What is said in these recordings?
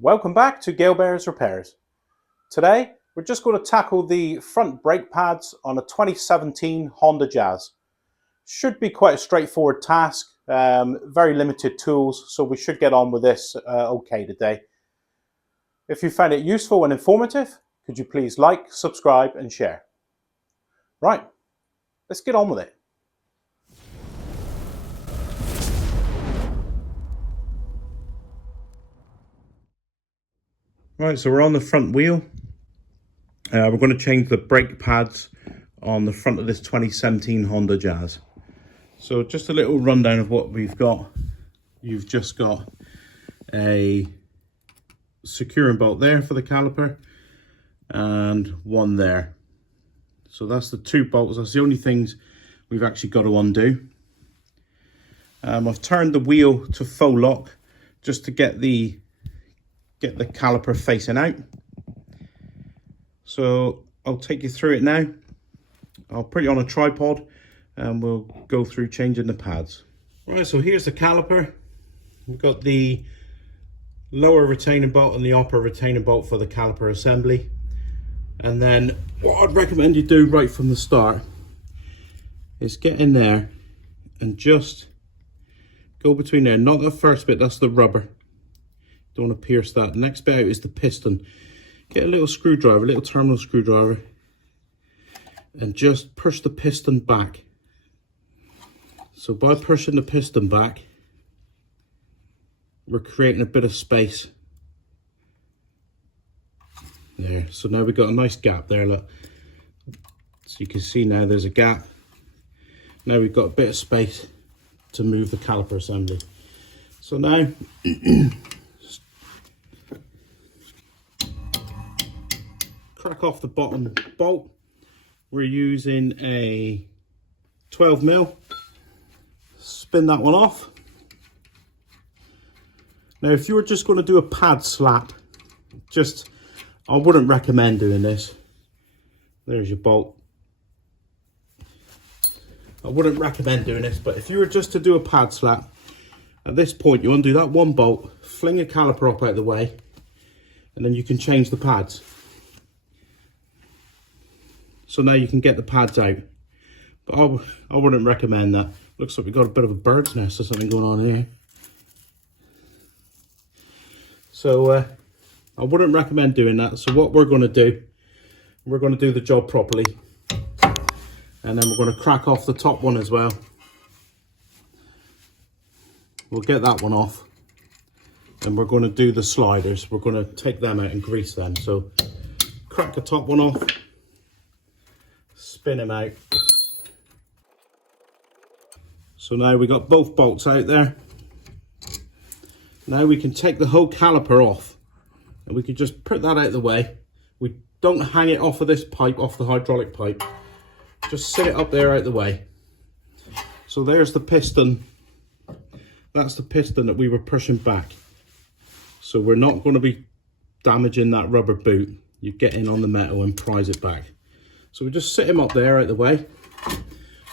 Welcome back to Gale Bearers Repairs. Today we're just going to tackle the front brake pads on a 2017 Honda Jazz. Should be quite a straightforward task, very limited tools, so we should get on with this okay today. If you found it useful and informative, could you please like, subscribe and share. Right, let's get on with it. Right, so we're on the front wheel. We're going to change the brake pads on the front of this 2017 Honda Jazz. So just a little rundown of what we've got. You've just got a securing bolt there for the caliper and one there. So that's the two bolts. That's the only things we've actually got to undo. I've turned the wheel to faux lock just to get the caliper facing out. So I'll take you through it now. I'll put it on a tripod and we'll go through changing the pads. Right, so here's the caliper. We've got the lower retaining bolt and the upper retaining bolt for the caliper assembly. And then what I'd recommend you do right from the start is get in there and just go between there. Not the first bit, that's the rubber. Don't want to pierce that. The next bit out is the piston. Get a little screwdriver, a little terminal screwdriver, and just push the piston back. So by pushing the piston back, we're creating a bit of space there. So now we've got a nice gap there, look. So you can see now there's a gap. Now we've got a bit of space to move the caliper assembly. So now crack off the bottom bolt. We're using a 12mm. Spin that one off. Now if you were just going to do a pad slap, I wouldn't recommend doing this. There's your bolt. I wouldn't recommend doing this, but if you were just to do a pad slap, at this point you undo that one bolt, fling a caliper up out of the way, and then you can change the pads. So now you can get the pads out. But I wouldn't recommend that. Looks like we've got a bit of a bird's nest or something going on here. So I wouldn't recommend doing that. So what we're going to do, we're going to do the job properly. And then we're going to crack off the top one as well. We'll get that one off. And we're going to do the sliders. We're going to take them out and grease them. So crack the top one off. Spin them out. So now we got both bolts out there. Now we can take the whole caliper off and we can just put that out of the way. We don't hang it off of this pipe, off the hydraulic pipe. Just sit it up there out of the way. So there's the piston. That's the piston that we were pushing back. So we're not going to be damaging that rubber boot. You get in on the metal and prise it back. So we just sit him up there out of the way.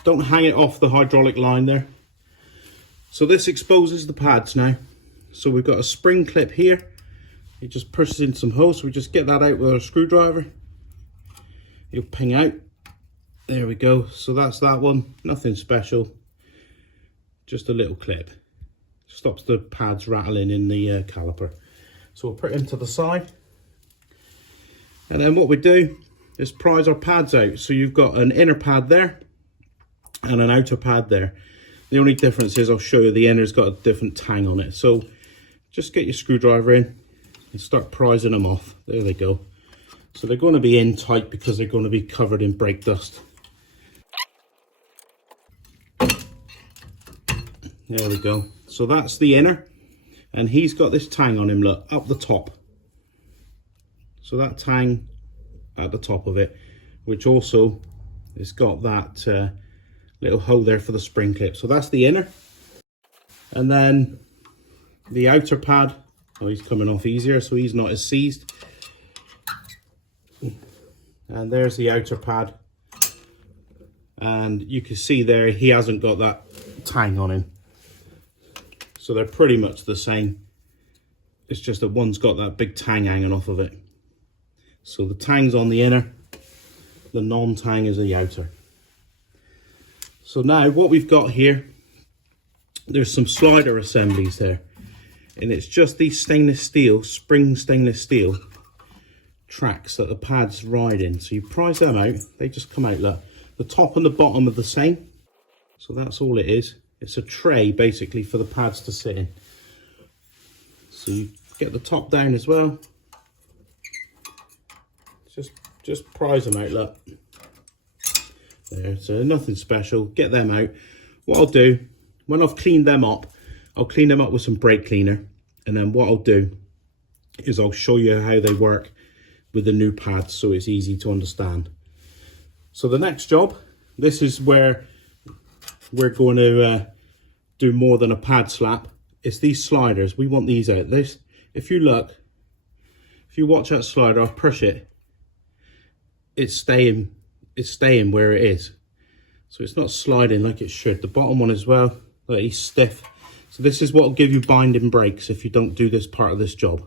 Don't hang it off the hydraulic line there. So this exposes the pads now. So we've got a spring clip here. It just pushes in some holes. So we just get that out with our screwdriver. It'll ping out. There we go. So that's that one. Nothing special. Just a little clip. Stops the pads rattling in the caliper. So we'll put him to the side. And then what we do is prise our pads out. So you've got an inner pad there and an outer pad there. The only difference is I'll show you the inner's got a different tang on it. So just get your screwdriver in and start prising them off. There they go. So they're going to be in tight because they're going to be covered in brake dust. There we go. So that's the inner, and he's got this tang on him, look, up the top. So that tang at the top of it, which also has got that little hole there for the spring clip. So that's the inner. And then the outer pad, oh, he's coming off easier, so he's not as seized. And there's the outer pad. And you can see there, he hasn't got that tang on him. So they're pretty much the same. It's just that one's got that big tang hanging off of it. So the tang's on the inner, the non-tang is the outer. So now what we've got here, there's some slider assemblies there. And it's just these stainless steel, spring stainless steel tracks that the pads ride in. So you prise them out, they just come out, look. The top and the bottom are the same. So that's all it is. It's a tray basically for the pads to sit in. So you get the top down as well. Just prise them out, look. There, so nothing special. Get them out. What I'll do, when I've cleaned them up, I'll clean them up with some brake cleaner. And then what I'll do is I'll show you how they work with the new pads so it's easy to understand. So the next job, this is where we're going to do more than a pad slap. It's these sliders. We want these out. This, if you look, if you watch that slider, I'll push it. It's staying where it is. So it's not sliding like it should. The bottom one as well, like he's stiff. So this is what will give you binding brakes if you don't do this part of this job.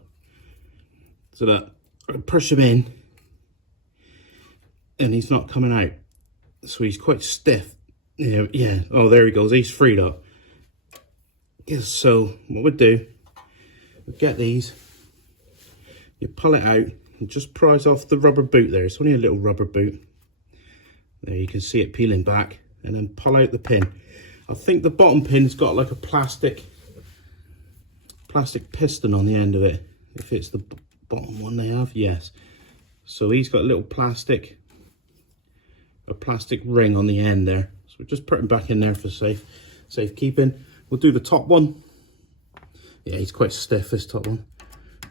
So that push him in and he's not coming out. So he's quite stiff. Yeah. Oh, there he goes. He's freed up. Yeah, so what we'll do, we'll get these, you pull it out and just prise off the rubber boot there. It's only a little rubber boot. There, you can see it peeling back, and then pull out the pin. I think the bottom pin's got like a plastic piston on the end of it. If it's the bottom one they have, yes. So he's got a little plastic ring on the end there. So we'll just put him back in there for safekeeping. We'll do the top one. Yeah, he's quite stiff, this top one.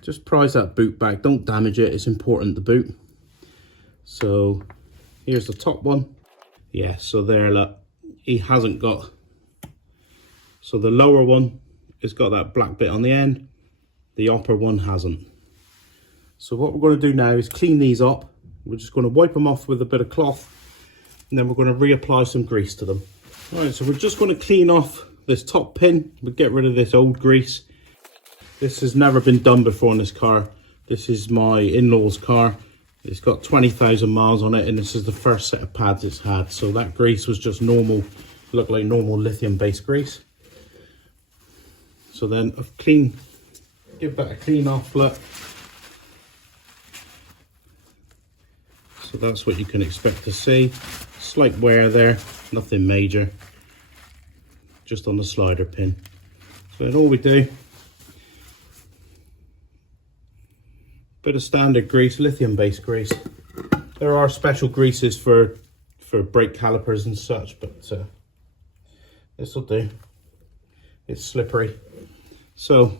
Just prise that boot back. Don't damage it. It's important, the boot. So here's the top one. Yeah, so there, look. He hasn't got... So the lower one has got that black bit on the end. The upper one hasn't. So what we're going to do now is clean these up. We're just going to wipe them off with a bit of cloth. And then we're going to reapply some grease to them. All right, so we're just going to clean off this top pin. We'll get rid of this old grease. This has never been done before in this car. This is my in-law's car. It's got 20,000 miles on it, and this is the first set of pads it's had. So that grease was just normal, looked like normal lithium-based grease. So then I've give that a clean off look. So that's what you can expect to see. Slight wear there, nothing major. Just on the slider pin. So then all we do, bit of standard grease, lithium-based grease. There are special greases for brake calipers and such, but this will do. It's slippery. So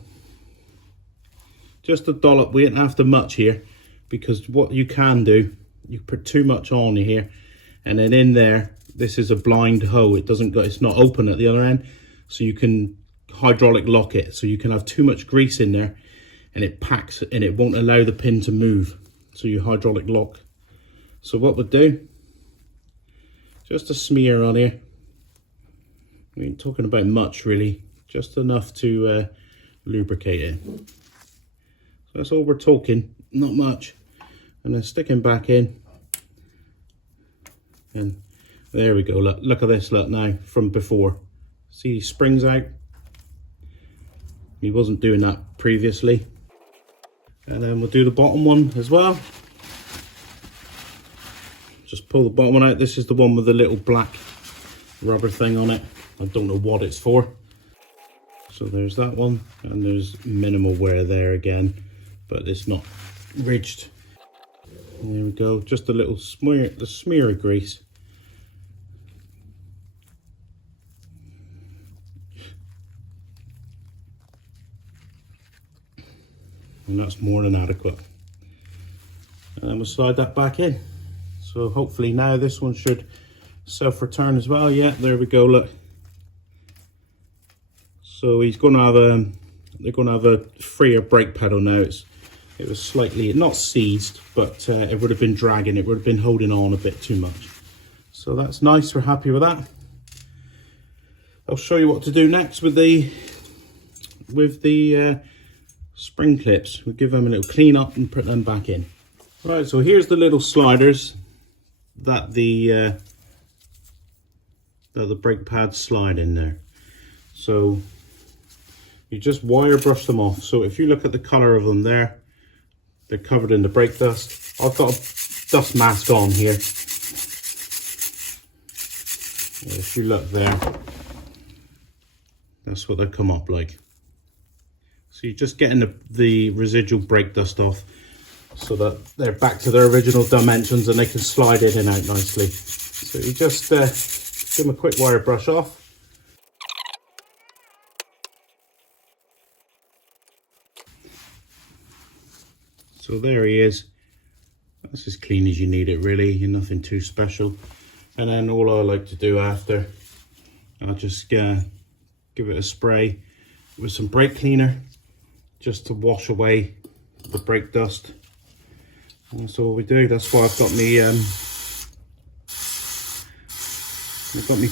just a dollop. We ain't after much here, because what you can do, you put too much on here, and then in there, this is a blind hole. It's not open at the other end, so you can hydraulic lock it. So you can have too much grease in there, and it packs and it won't allow the pin to move. So you hydraulic lock. So what we'll do, just a smear on here. We ain't talking about much really, just enough to lubricate it. So that's all we're talking, not much. And then sticking back in, and there we go. Look at this, look now from before. See these springs out? He wasn't doing that previously. And then we'll do the bottom one as well. Just pull the bottom one out. This is the one with the little black rubber thing on it. I don't know what it's for. So there's that one, and there's minimal wear there again, but it's not ridged. And there we go, just a little smear of grease. And that's more than adequate. And then we'll slide that back in. So hopefully now this one should self-return as well. Yeah, there we go, look. So he's going to have they're going to have a freer brake pedal now. It was slightly, not seized, but it would have been dragging. It would have been holding on a bit too much. So that's nice, we're happy with that. I'll show you what to do next with the spring clips. We'll give them a little clean up and put them back in. Right, so here's the little sliders that the brake pads slide in there. So you just wire brush them off. So if you look at the color of them there, they're covered in the brake dust. I've got a dust mask on here. If you look there, that's what they come up like. So you're just getting the residual brake dust off so that they're back to their original dimensions and they can slide in and out nicely. So you just give them a quick wire brush off. So there he is. That's as clean as you need it really, nothing too special. And then all I like to do after, I'll just give it a spray with some brake cleaner just to wash away the brake dust. And that's all we do. That's why I've got me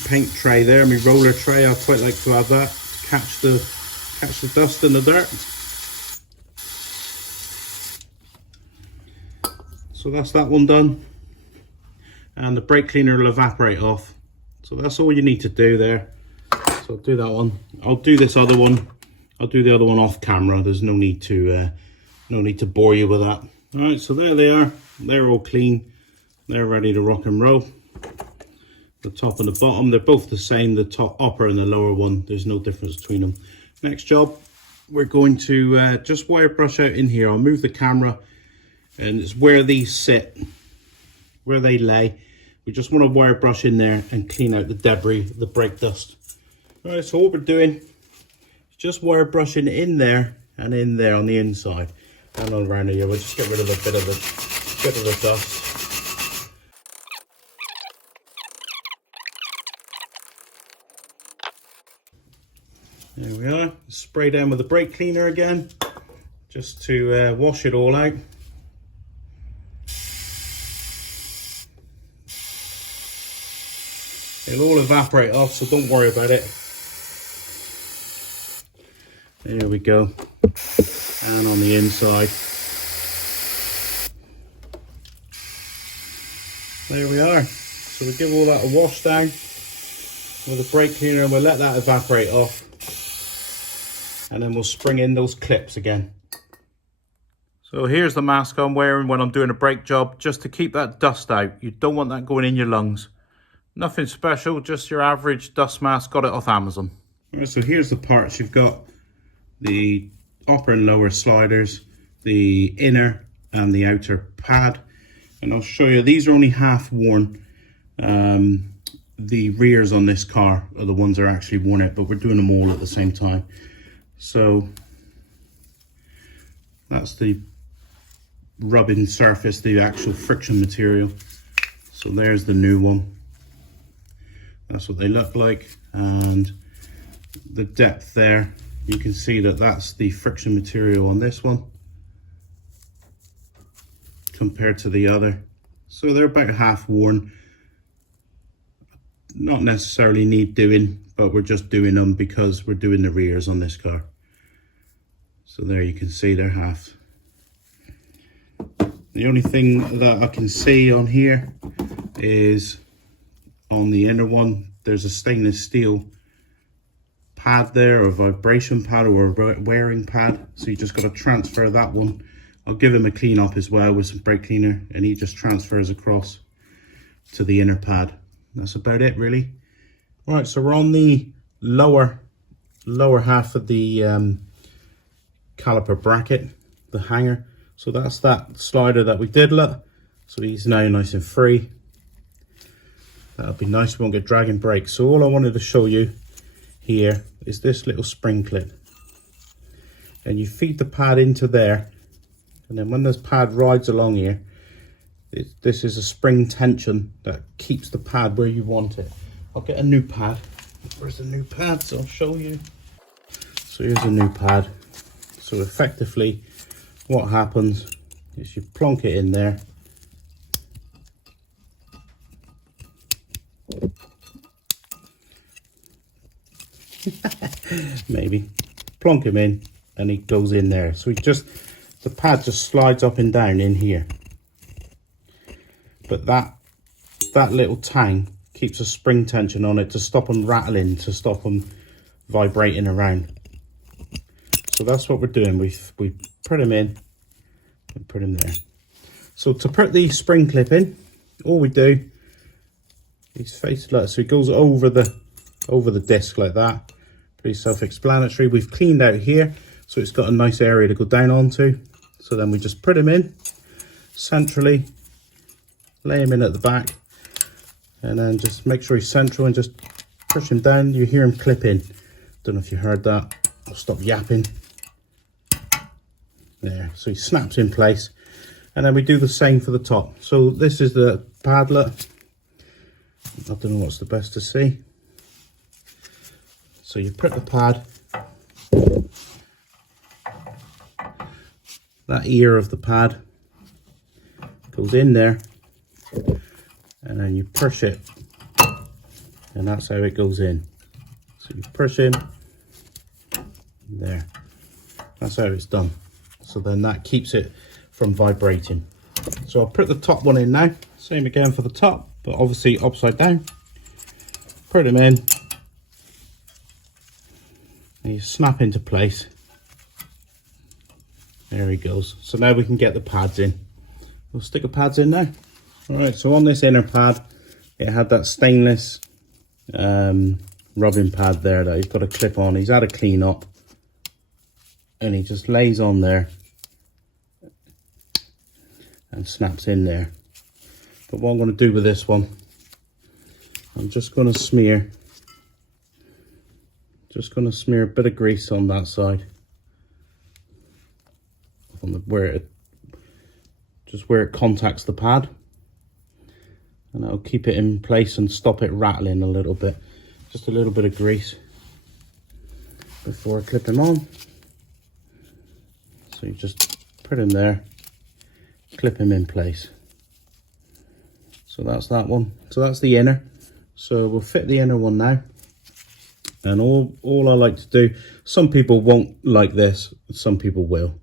paint tray there, my roller tray. I quite like to have that to catch the dust and the dirt. So that's that one done, and the brake cleaner will evaporate off. So that's all you need to do there. So I'll do that one. I'll do this other one. I'll do the other one off camera. There's no need to bore you with that. All right, so there they are. They're all clean. They're ready to rock and roll. The top and the bottom, they're both the same. The top upper and the lower one, there's no difference between them. Next job, we're going to just wire brush out in here. I'll move the camera. And it's where these sit, where they lay. We just want to wire brush in there and clean out the debris, the brake dust. All right, so what we're doing is just wire brushing in there and in there on the inside and on around here. We'll just get rid of a bit of the dust. There we are. Spray down with the brake cleaner again, just to wash it all out. It'll all evaporate off, so don't worry about it. There we go. And on the inside. There we are. So we give all that a wash down with a brake cleaner and we'll let that evaporate off. And then we'll spring in those clips again. So here's the mask I'm wearing when I'm doing a brake job, just to keep that dust out. You don't want that going in your lungs. Nothing special, just your average dust mask. Got it off Amazon. All right, so here's the parts. You've got the upper and lower sliders, the inner and the outer pad. And I'll show you, these are only half worn. The rears on this car are the ones that are actually worn out, but we're doing them all at the same time. So that's the rubbing surface, the actual friction material. So there's the new one. That's what they look like, and the depth there, you can see that that's the friction material on this one compared to the other. So they're about half worn. Not necessarily need doing, but we're just doing them because we're doing the rears on this car. So there you can see they're half. The only thing that I can see on here is on the inner one, there's a stainless steel pad there, or a vibration pad or a wearing pad. So you just got to transfer that one. I'll give him a clean up as well with some brake cleaner, and he just transfers across to the inner pad. That's about it really. Right, so we're on the lower half of the caliper bracket, the hanger. So that's that slider that we did look. So he's now nice and free. That'll be nice, we won't get dragging brakes. So all I wanted to show you here is this little spring clip. And you feed the pad into there. And then when this pad rides along here, this is a spring tension that keeps the pad where you want it. I'll get a new pad. Where's the new pad? So I'll show you. So here's a new pad. So effectively, what happens is you plonk it in there. Maybe plonk him in, and it goes in there. So the pad just slides up and down in here. But that little tang keeps a spring tension on it to stop them rattling, to stop them vibrating around. So that's what we're doing. We put them in and put them there. So to put the spring clip in, all we do is face it like so. It goes over the disc like that. Pretty self-explanatory. We've cleaned out here, so it's got a nice area to go down onto. So then we just put him in centrally, lay him in at the back, and then just make sure he's central and just push him down. You hear him clip in. Don't know if you heard that. I'll stop yapping. There, so he snaps in place. And then we do the same for the top. So this is the padlet. I don't know what's the best to see. So you put the pad, that ear of the pad goes in there, and then you push it, and that's how it goes in. So you push in, there, that's how it's done. So then that keeps it from vibrating. So I'll put the top one in now, same again for the top, but obviously upside down. Put them in, and you snap into place. There he goes. So now we can get the pads in. We'll stick the pads in now. All right, so on this inner pad, it had that stainless rubbing pad there that he's got a clip on. He's had a clean up, and he just lays on there and snaps in there. But what I'm going to do with this one, I'm just going to smear a bit of grease on that side, on the where it contacts the pad, and that'll keep it in place and stop it rattling a little bit. Just a little bit of grease before I clip him on. So you just put him there, clip him in place. So that's that one. So that's the inner. So we'll fit the inner one now. And all I like to do, some people won't like this, some people will.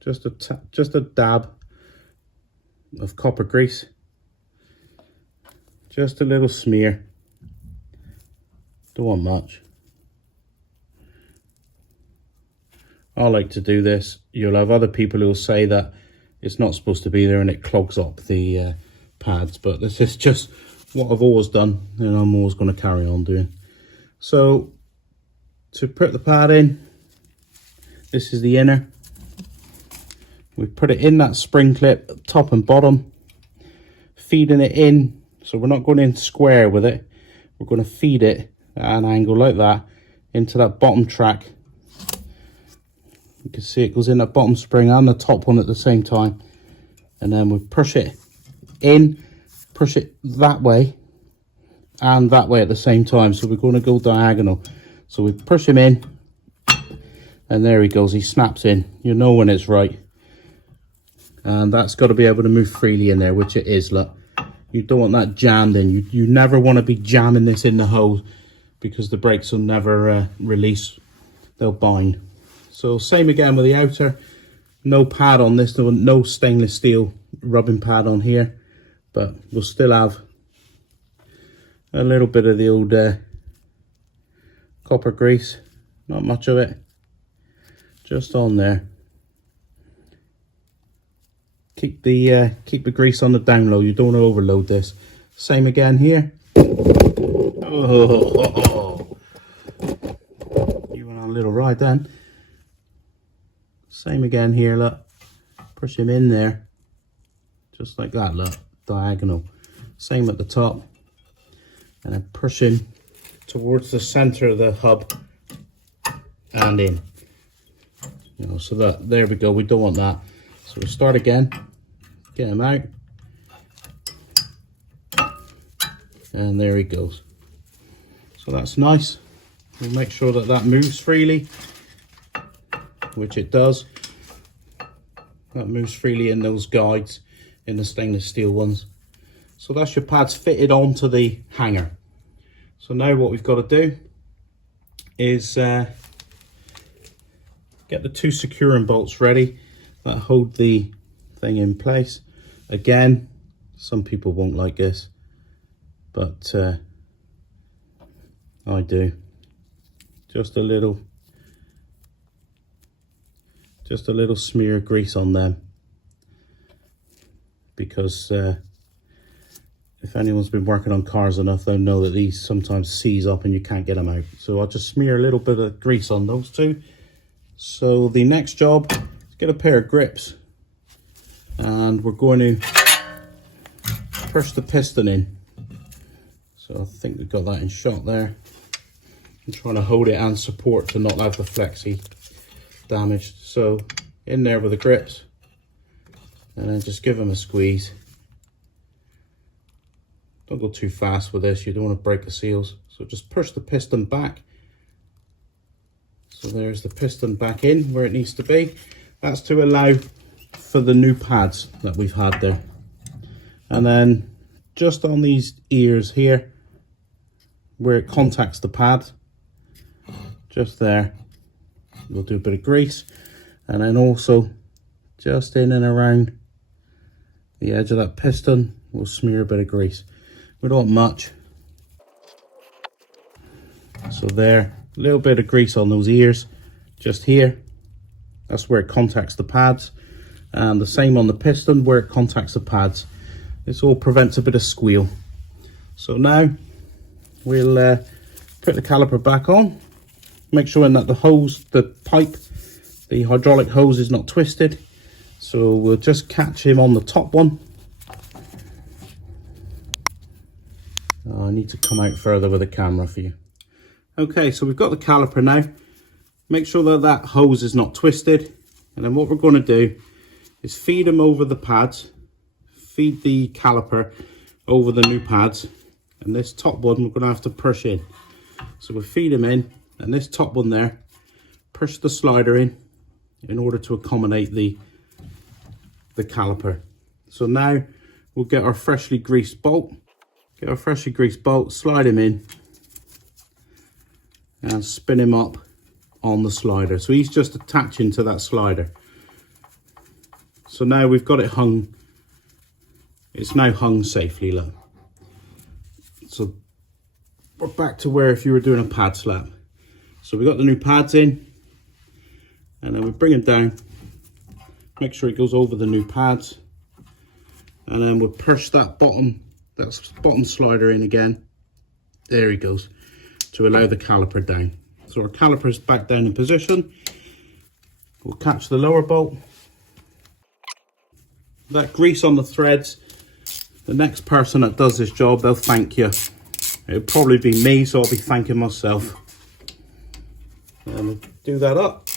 Just a dab of copper grease. Just a little smear. Don't want much. I like to do this. You'll have other people who will say that it's not supposed to be there and it clogs up the pads, but this is just what I've always done, and I'm always going to carry on doing. So to put the pad in, this is the inner. We put it in that spring clip, top and bottom, feeding it in. So we're not going in square with it. We're going to feed it at an angle like that into that bottom track. You can see it goes in that bottom spring and the top one at the same time. And then we push it in, push it that way and that way at the same time. So we're going to go diagonal. So we push him in, and there he goes. He snaps in. You know when it's right. And that's got to be able to move freely in there, which it is. Look, you don't want that jammed in. You never want to be jamming this in the hose, because the brakes will never release. They'll bind. So same again with the outer. No pad on this, no stainless steel rubbing pad on here, but we'll still have a little bit of the old copper grease. Not much of it, just on there. Keep the grease on the down low. You don't want to overload this. Same again here. Oh. You went on a little ride then. Same again here, look. Push him in there. Just like that, look. Diagonal. Same at the top. And then push him towards the center of the hub and in. You know, so that, there we go. We don't want that. So we'll start again. Get him out. And there he goes. So that's nice. We'll make sure that that moves freely, which it does. That moves freely in those guides, in the stainless steel ones. So that's your pads fitted onto the hanger. So now what we've got to do is get the 2 securing bolts ready that hold the thing in place. Again, some people won't like this, but I do. Just a little smear of grease on them, because if anyone's been working on cars enough, they'll know that these sometimes seize up and you can't get them out. So I'll just smear a little bit of grease on those 2. So the next job is get a pair of grips, and we're going to push the piston in. So I think we've got that in shot there. I'm trying to hold it and support to not have the flexi damaged. So in there with the grips, and then just give them a squeeze. Don't go too fast with this, you don't want to break the seals. So just push the piston back. So there's the piston back in where it needs to be. That's to allow for the new pads that we've had there. And then just on these ears here, where it contacts the pad, just there, we'll do a bit of grease. And then also just in and around the edge of that piston, we'll smear a bit of grease. We don't want much. So there, a little bit of grease on those ears, just here. That's where it contacts the pads. And the same on the piston, where it contacts the pads. This all prevents a bit of squeal. So now we'll put the caliper back on. Make sure that the hose, the pipe, the hydraulic hose is not twisted. So we'll just catch him on the top one. I need to come out further with the camera for you. Okay, so we've got the caliper now. Make sure that that hose is not twisted. And then what we're going to do is feed them over the pads. Feed the caliper over the new pads. And this top one we're going to have to push in. So we'll feed them in. And this top one there, push the slider in order to accommodate the caliper. So now we'll get our freshly greased bolt. Get our freshly greased bolt, slide him in, and spin him up on the slider. So he's just attaching to that slider. So now we've got it hung. It's now hung safely, look. So we're back to where if you were doing a pad slap. So we got the new pads in, and then we bring him down. Make sure it goes over the new pads, and then we'll push that bottom slider in again. There he goes, to allow the caliper down. So our caliper is back down in position. We'll catch the lower bolt. That grease on the threads, the next person that does this job, they'll thank you. It'll probably be me, so I'll be thanking myself. And we'll do that up.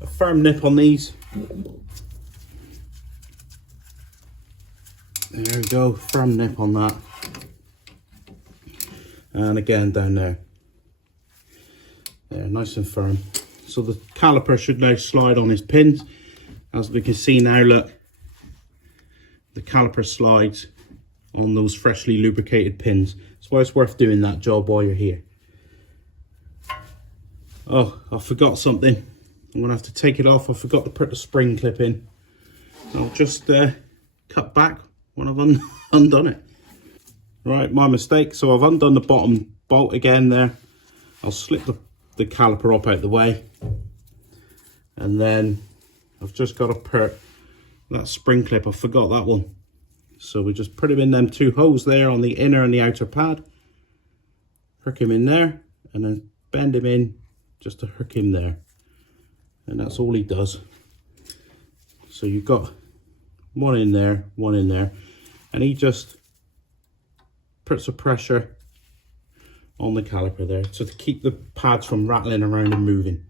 A firm nip on these. There we go, firm nip on that. And again down there. There, nice and firm. So the caliper should now slide on his pins. As we can see now, look, the caliper slides on those freshly lubricated pins. That's why it's worth doing that job while you're here. Oh, I forgot something. I'm gonna have to take it off. I forgot to put the spring clip in. I'll just cut back when I've undone it. Right, my mistake. So I've undone the bottom bolt again there. I'll slip the caliper up out the way. And then I've just got to put that spring clip. I forgot that one. So we just put him in them 2 holes there on the inner and the outer pad. Hook him in there, and then bend him in just to hook him there. And that's all he does. So you've got one in there, and he just puts a pressure on the caliper there, so to keep the pads from rattling around and moving.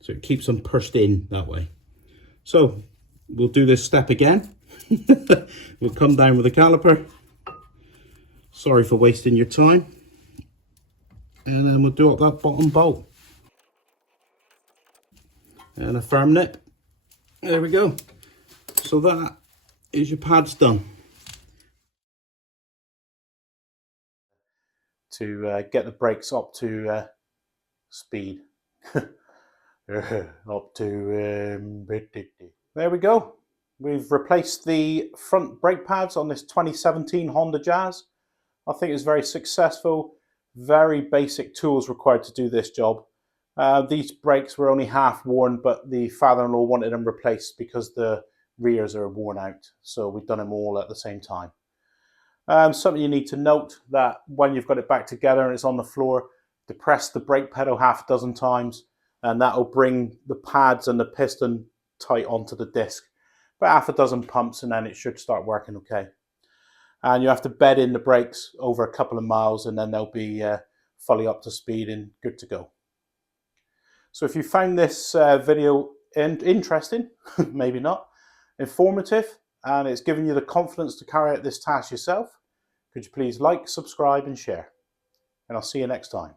So it keeps them pushed in that way. So we'll do this step again. We'll come down with the caliper. Sorry for wasting your time. And then we'll do up that bottom bolt. And a firm nip. There we go. So that is your pads done. to get the brakes up to speed. Up to there we go. We've replaced the front brake pads on this 2017 Honda Jazz. I think it's very successful. Very basic tools required to do this job. These brakes were only half worn, but the father-in-law wanted them replaced because the rears are worn out. So we've done them all at the same time. Something you need to note, that when you've got it back together and it's on the floor, depress the brake pedal half a dozen times, and that will bring the pads and the piston tight onto the disc. About half a dozen pumps and then it should start working okay. And you have to bed in the brakes over a couple of miles and then they'll be fully up to speed and good to go. So if you found this video interesting, maybe not, informative, and it's given you the confidence to carry out this task yourself, could you please like, subscribe and share? And I'll see you next time.